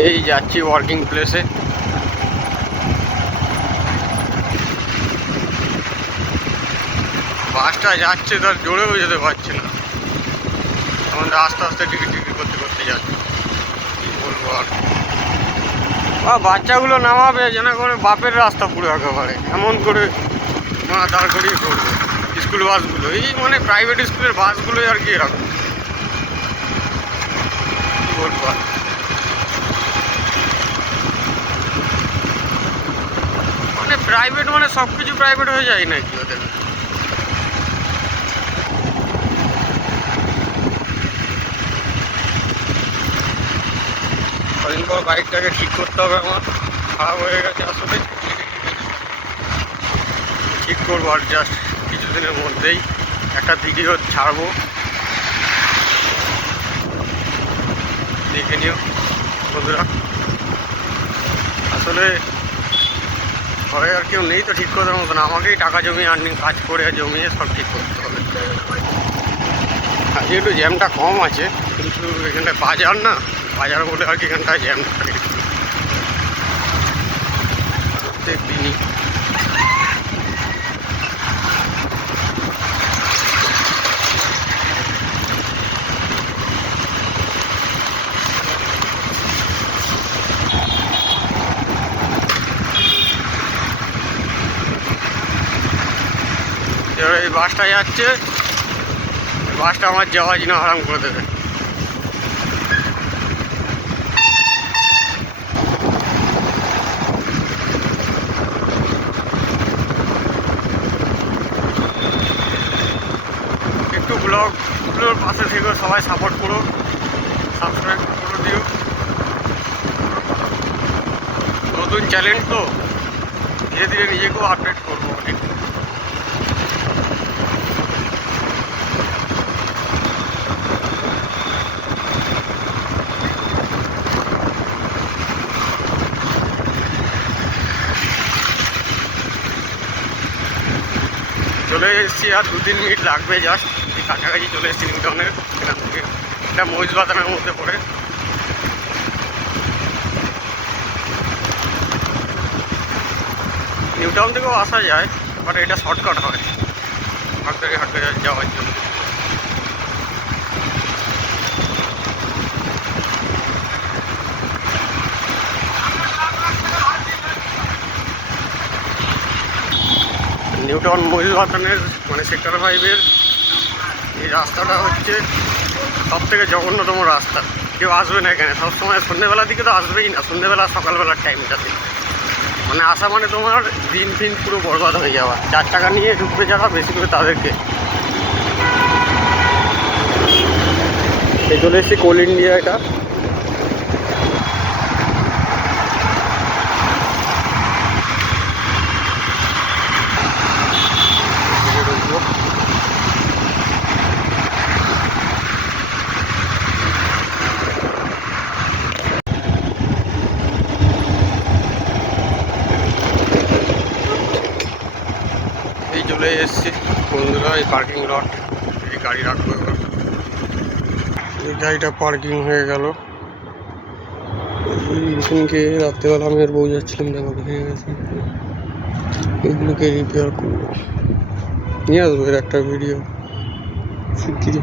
এই যাচ্ছি ওয়ার্কিং প্লেসে। বাসটা যাচ্ছে তার জোরেও যেতে পারছে না, আমাদের আস্তে আস্তে টিকিট করতে করতে যাচ্ছে। কি বলবো আর, বাচ্চাগুলো নামাবে যেন করে বাপের রাস্তা পুরো একেবারে এমন করে দাঁড় করিয়ে করবে। স্কুল বাসগুলো এই মানে প্রাইভেট স্কুলের বাসগুলোই আর কি এরকম। কি বলবো আর, মানে প্রাইভেট মানে সব কিছু প্রাইভেট হয়ে যায় নাকি ওদের। কদিন পর বাইকটাকে ঠিক করতে হবে, আমার খারাপ হয়ে গেছে আসলে। ঠিক করবো আর জাস্ট কিছুদিনের মধ্যেই একটা ভিডিও ছাড়বো, দেখে নিও বন্ধুরা। আসলে ঘরে আর কেউ নেই তো ঠিক করার মতন, আমাকেই টাকা জমিয়ে আর্নিং কাজ করে জমিয়ে সব ঠিক করতে হবে। আজকে একটু জ্যামটা কম আছে, কিন্তু এখানটায় বাজার না, বাজার বলে আর কি এখানটায় জ্যামটা থাকে প্রত্যেক দিনই। এবার এই বাসটা যাচ্ছে, বাসটা আমার যাওয়া জিনা আরাম করে দেবে। একটু ব্লগগুলোর পাশে থেকে সবাই সাপোর্ট করো, সাবস্ক্রাইব করে দিও। নতুন চ্যালেঞ্জ তো, ধীরে ধীরে নিজেকেও আপডেট করবো অনেক। চলে এসেছি, আর 2-3 মিনিট লাগবে জাস্ট। এই কাছাকাছি চলে এসেছি নিউ টাউনের। এখান থেকে এটা মহিষবাজারের মধ্যে পড়ে। নিউ টাউন থেকেও আসা যায়, বাট এটা শর্টকাট হয় হাটকে যাওয়ার জন্য। নিউ টাউন মহিষবাজারের মানে সেক্টর 5-এর এই রাস্তাটা হচ্ছে সব থেকে জঘন্যতম রাস্তা। কেউ আসবে না এখানে সবসময়, সন্ধ্যেবেলার দিকে তো আসবেই না, সন্ধ্যেবেলা সকালবেলার টাইমটাতে মানে আসা মানে তোমার দিন পুরো বরবাদ হয়ে যাওয়া। 4 টাকা নিয়ে ঢুকবে যারা বেশি করে তাদেরকে। চলে এসেছি কোল ইন্ডিয়া, এটা এই চলে এসেছি বন্ধুরা এই পার্কিং লট। এই গাড়ি রাখবো এবার। এই গাড়িটা পার্কিং হয়ে গেল। এইখানকে রাত্রেবেলা আমি আর বউ যাচ্ছিলাম, দেখো ভেঙে গেছে। এগুলোকে রিপেয়ার করবো, নিয়ে আসবো এর একটা ভিডিও শিগগিরই।